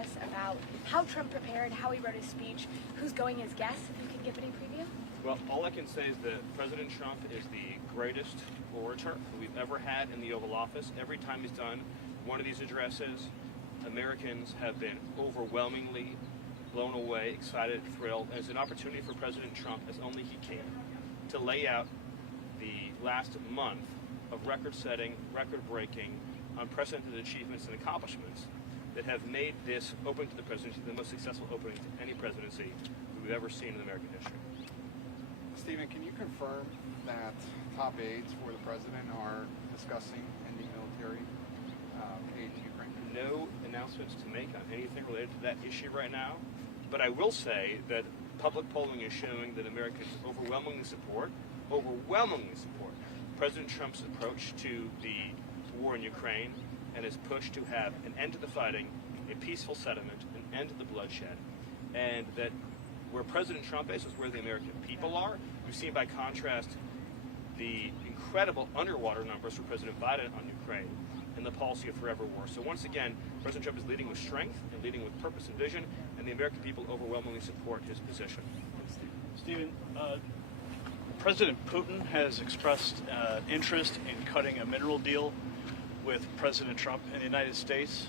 us about how Trump prepared, how he wrote his speech, who's going as guests, if you can give any preview? Well, all I can say is that President Trump is the greatest orator we've ever had in the Oval Office. Every time he's done one of these addresses, Americans have been overwhelmingly blown away, excited, thrilled. And it's an opportunity for President Trump, as only he can, to lay out the last month of record-setting, record-breaking, unprecedented achievements and accomplishments that have made this opening to the presidency the most successful opening to any presidency we've ever seen in American history. Stephen, can you confirm that top aides for the president are discussing ending military aid to Ukraine? No announcements to make on anything related to that issue right now, but I will say that public polling is showing that Americans overwhelmingly support President Trump's approach to the war in Ukraine and his push to have an end to the fighting, a peaceful settlement, an end to the bloodshed, and that where President Trump is where the American people are. We've seen, by contrast, the incredible underwater numbers for President Biden on Ukraine and the policy of forever war. So once again, President Trump is leading with strength and leading with purpose and vision, and the American people overwhelmingly support his position. Stephen, President Putin has expressed interest in cutting a mineral deal with President Trump in the United States.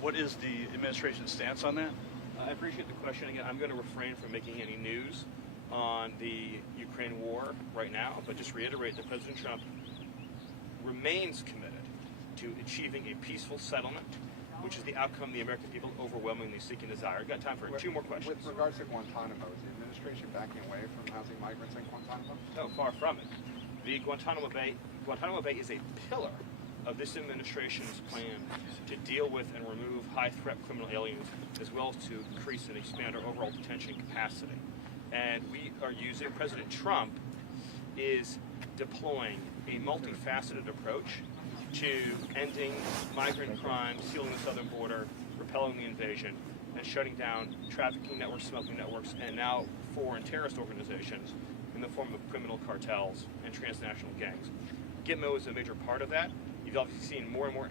What is the administration's stance on that? I appreciate the question. Again, I'm going to refrain from making any news on the Ukraine war right now, but just reiterate that President Trump remains committed to achieving a peaceful settlement, which is the outcome the American people overwhelmingly seek and desire. We've got time for two more questions. With regards to Guantanamo, is the administration backing away from housing migrants in Guantanamo? No, far from it. The Guantanamo Bay is a pillar of this administration's plan to deal with and remove high-threat criminal aliens, as well as to increase and expand our overall detention capacity. And we are using, President Trump is deploying a multifaceted approach to ending migrant crime, sealing the southern border, repelling the invasion, and shutting down trafficking networks, smuggling networks, and now foreign terrorist organizations in the form of criminal cartels and transnational gangs. Gitmo is a major part of that. You've obviously seen more and more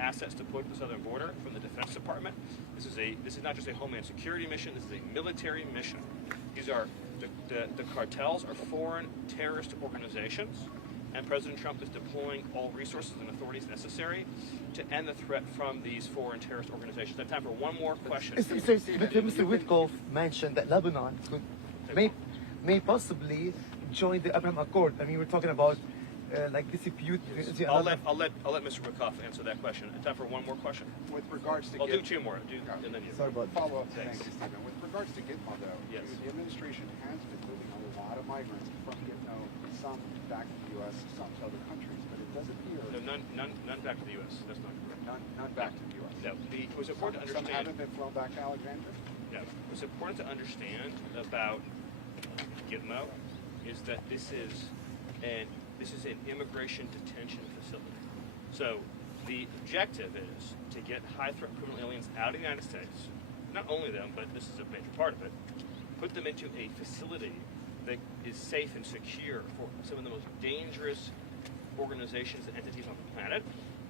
assets deployed to the southern border from the Defense Department. This is not just a homeland security mission. This is a military mission. These are the cartels are foreign terrorist organizations, and President Trump is deploying all resources and authorities necessary to end the threat from these foreign terrorist organizations. I have time for one more question. But Mr. Witkoff mentioned that Lebanon may possibly join the Abraham Accord. I mean, we're talking about like dispute. I'll let Mr. Witkoff answer that question. I have time for one more question. With regards to I'll do two more. And then you. Sorry about that. Follow up. Thank you, Stephen. With regards to Gitmo, though, Yes. the administration has been moving a lot of migrants from Gitmo, some back to the U.S., some to other countries, but it does appear No, none back to the U.S. That's not correct. none back to the U.S. No, it was important to Some understand. haven't been flown back to Alexandria. Yeah, what's important to understand about Gitmo is that this is an immigration detention facility. So the objective is to get high-threat criminal aliens out of the United States. Not only them, but this is a major part of it. Put them into a facility that is safe and secure for some of the most dangerous organizations and entities on the planet,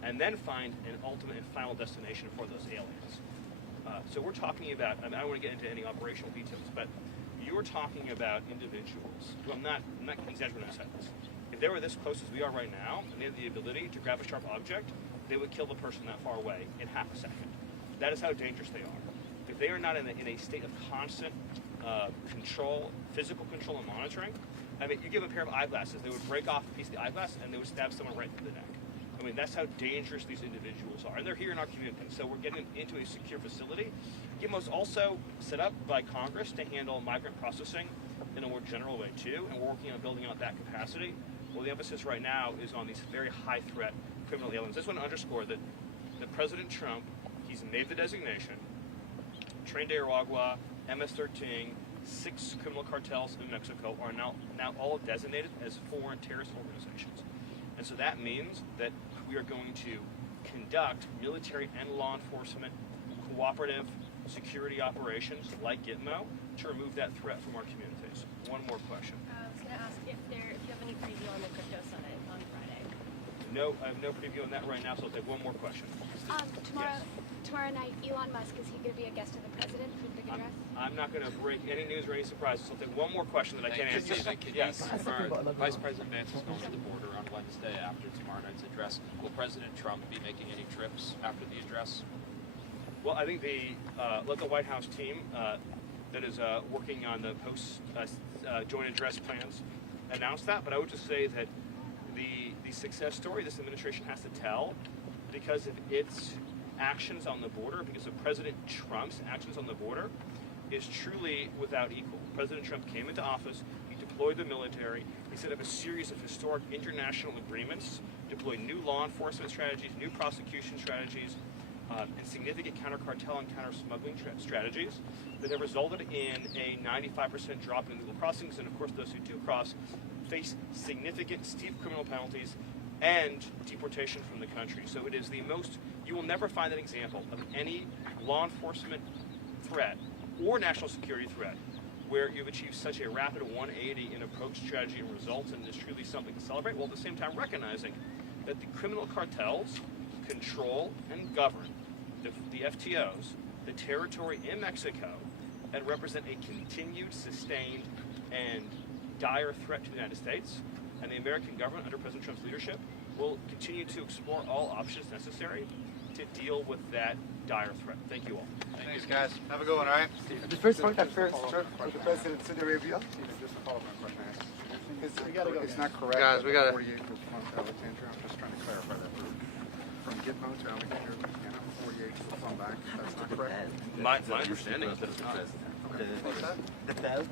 and then find an ultimate and final destination for those aliens. So we're talking about, I don't want to get into any operational details, but you're talking about individuals who I'm not exaggerating when I say this. If they were this close as we are right now, and they had the ability to grab a sharp object, they would kill the person that far away in half a second. That is how dangerous they are. If they are not in a state of constant control, physical control and monitoring, I mean, you give a pair of eyeglasses, they would break off a piece of the eyeglass and they would stab someone right through the neck. I mean, that's how dangerous these individuals are. And they're here in our community, so we're getting into a secure facility. Gitmo's also set up by Congress to handle migrant processing in a more general way, too, and we're working on building out that capacity. Well, the emphasis right now is on these very high-threat criminal aliens. I just want to underscore that President Trump, he's made the designation. Tren de Aragua, MS-13, 6 criminal cartels in Mexico are now all designated as foreign terrorist organizations. And so that means that we are going to conduct military and law enforcement cooperative security operations like Gitmo to remove that threat from our communities. One more question. I was going to ask if you have any preview on the crypto summit on Friday. I have no preview on that right now, so I'll take one more question. Tomorrow night, Elon Musk, is he going to be a guest of the president for the big address? I'm not going to break any news or any surprises, so I'll take one more question that I can't answer. Yes. Vice President Vance is going to the border on Wednesday after tomorrow night's address. Will President Trump be making any trips after the address? Well, I think let the White House team that is working on the post joint address plans announce that. But I would just say that the success story this administration has to tell, because of its actions on the border, because of President Trump's actions on the border, is truly without equal. President Trump came into office, he deployed the military, he set up a series of historic international agreements, deployed new law enforcement strategies, new prosecution strategies, and significant counter-cartel and counter-smuggling strategies that have resulted in a 95% drop in illegal crossings, and of course those who do cross face significant steep criminal penalties and deportation from the country. So it is the most, you will never find an example of any law enforcement threat or national security threat where you've achieved such a rapid 180 in approach, strategy, and results, and it's truly something to celebrate, while at the same time recognizing that the criminal cartels control and govern the FTOs, the territory in Mexico, and represent a continued, sustained, and dire threat to the United States. And the American government, under President Trump's leadership, will continue to explore all options necessary to deal with that dire threat. Thank you all. Thanks, guys. Have a good one, all right? The first point at first, trip for the president to Saudi Arabia. Steven, just to follow up on a question I asked. We gotta go. It's not correct. Guys, that we gotta- 48 was flown to Alexandria. I'm just trying to clarify that. From Gitmo to Alexandria, Louisiana, 48 was flown back. That's not correct. My understanding is that it's not. What's that? The bell.